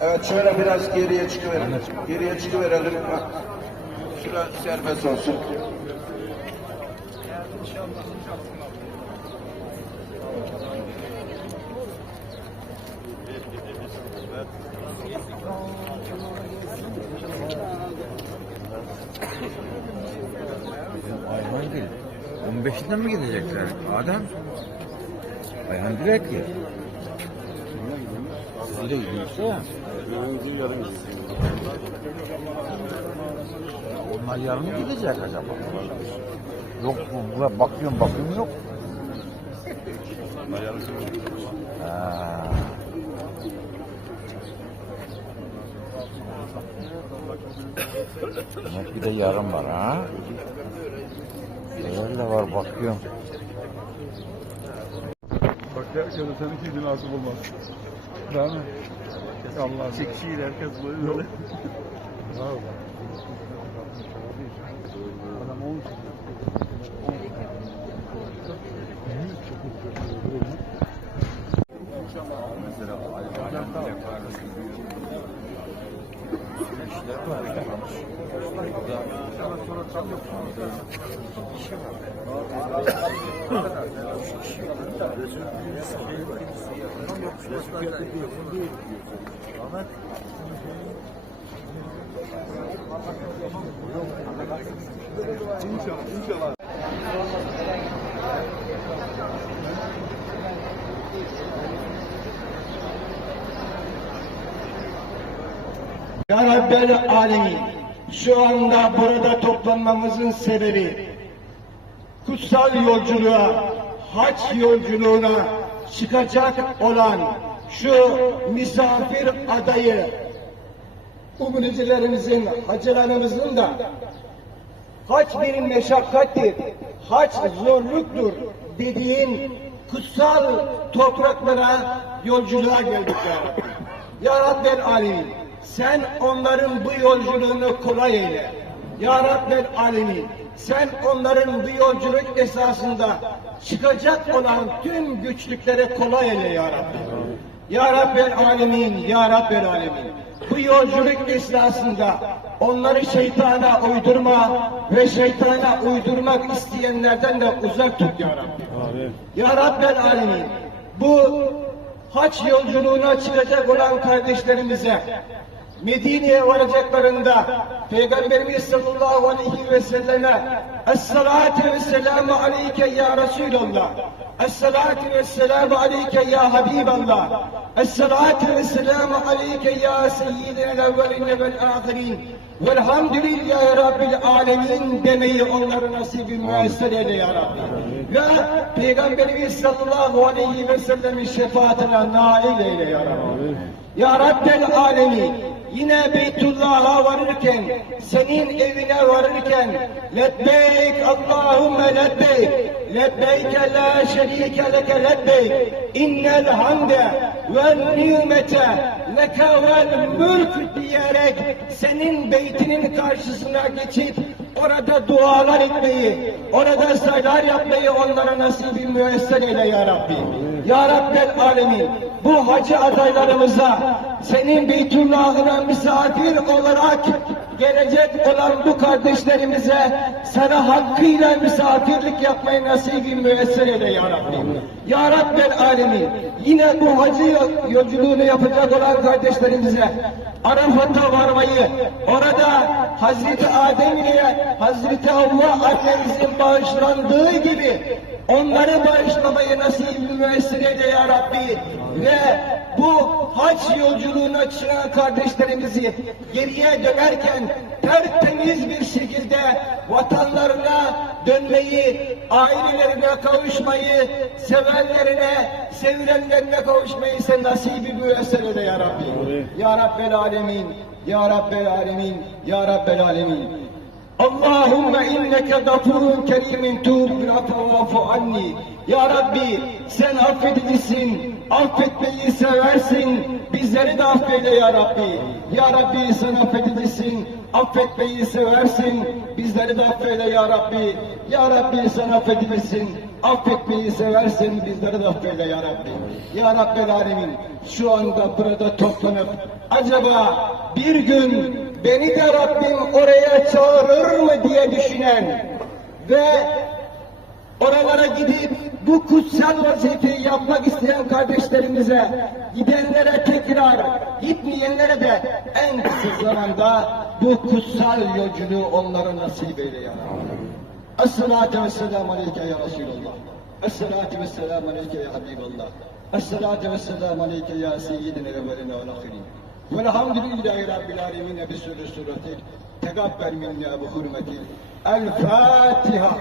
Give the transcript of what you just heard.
Evet şöyle biraz geriye çıkıverelim. Geriye çıkıverelim. Şura serbest olsun. Ayhan değil. 15'inden mi gidecekler? Adem. Ayhan direkt ki. Siz de gidiyorsa. Onlar yarın gidecek acaba? Yok bu bakıyorum bakıyorum yok. Ha. Demek bir de yarın var ha. Öyle var bakıyorum. Bak herkese seninki gün nasip olmaz. Değil mi? Allah İki kişiyle herkes böyle böyle. Bravo. İnşallah, inşallah. Ya Rabbel Alemin, şu anda burada toplanmamızın sebebi, kutsal yolculuğa, haç yolculuğuna çıkacak olan şu misafir adayı, umrecilerimizin, hacılarımızın da haç bir meşakkattir, haç zorluktur dediğin kutsal topraklara yolculuğa geldik ya Rabbi. Ya Rabbel Alemin, sen onların bu yolculuğunu kolay eyle. Ya Rabbel Alemin, sen onların bu yolculuk esasında çıkacak olan tüm güçlüklere kolay eyle ya Rabbi. Ya Rabbel Alemin, Ya Rabbel Alemin. Bu yolculuk esnasında onları şeytana uydurma ve şeytana uydurmak isteyenlerden de uzak tut Ya Rabbi. Ya Rabbel Alemin. Bu haç yolculuğuna çıkacak olan kardeşlerimize Medine'ye varacaklarında Peygamberimiz sallallahu aleyhi ve selleme Es-salatu ve selamu aleyke ya Resulallah Es-salatu ve selamu aleyke ya Habiballah Es-salatu ve selamu aleyke ya seyyidina evveline vel ahirin Velhamdülillahi Rabbil alemin demeyi onlara nasibi müessir eyle ya Rabbi. Ve Peygamberimiz sallallahu aleyhi ve sellemin şefaatine nail eyle ya Rabbi. Ya Rabbel alemin yine Beytullah'a varırken, senin evine varırken, lebbeyk Allahümme lebbeyk, lebbeyke la şerike leke lebbeyk, innel hamde ve nimete leke vel mülk diyerek senin beytinin karşısına geçip orada dualar etmeyi, orada sayılar yapmayı onlara nasibi müessir eyle ya Rabbi. Ya Rabbel Alemin, bu hacı adaylarımıza senin Beytullah'ına misafir olarak gelecek olan bu kardeşlerimize sana hakkıyla misafirlik yapmayı nasibi müessir eyle ya Rabbi. Ya Rabbel Alemin, yine bu hacı yolculuğunu yapacak olan kardeşlerimize Arafat'a varmayı, orada Hazreti Adem ile Hazreti Havva annemizin bağışlandığı gibi onları bağışlamayı nasip müessir eyle ya Rabbi. Ve bu haç yolculuğuna çıkan kardeşlerimizi geriye dönerken tertemiz bir şekilde vatanlarına dönmeyi, ailelerine kavuşmayı, sevenlerine, sevilenlerine kavuşmayı sen nasibi müessir eyle ya Rabbi. Ya Rabbel Alemin, Ya Rabbel Alemin, Ya Rabbel Alemin. Allahümme inneke gafurun kerimin tuğbil afafu anni. Ya Rabbi sen affedicisin, affetmeyi seversin, bizleri de affeyle ya Rabbi. Ya Rabbi sen affedicisin, affetmeyi seversin, bizleri de affeyle ya Rabbi. Ya Rabbi sen affedicisin, affetmeyi seversin, bizleri de affeyle ya Rabbi. Ya Rabbel Alemin şu anda burada toplanıp acaba bir gün beni de Rabbim oraya çağırır mı diye düşünen ve oralara gidip bu kutsal vazifeyi yapmak isteyen kardeşlerimize, gidenlere tekrar, gitmeyenlere de en kısa zamanda bu kutsal yolculuğu onlara nasip eyle ya Rabbi. Esselatu vesselamu aleyke ya Resulallah. Esselatu vesselamu aleyke ya Habiballah. Esselatu vesselamu aleyke ya seyyidina evvelina vel ahirin. Velhamdülillahi Rabbil alemin bi sürü surati. Tegabbel minna bi hürmeti. El Fatiha.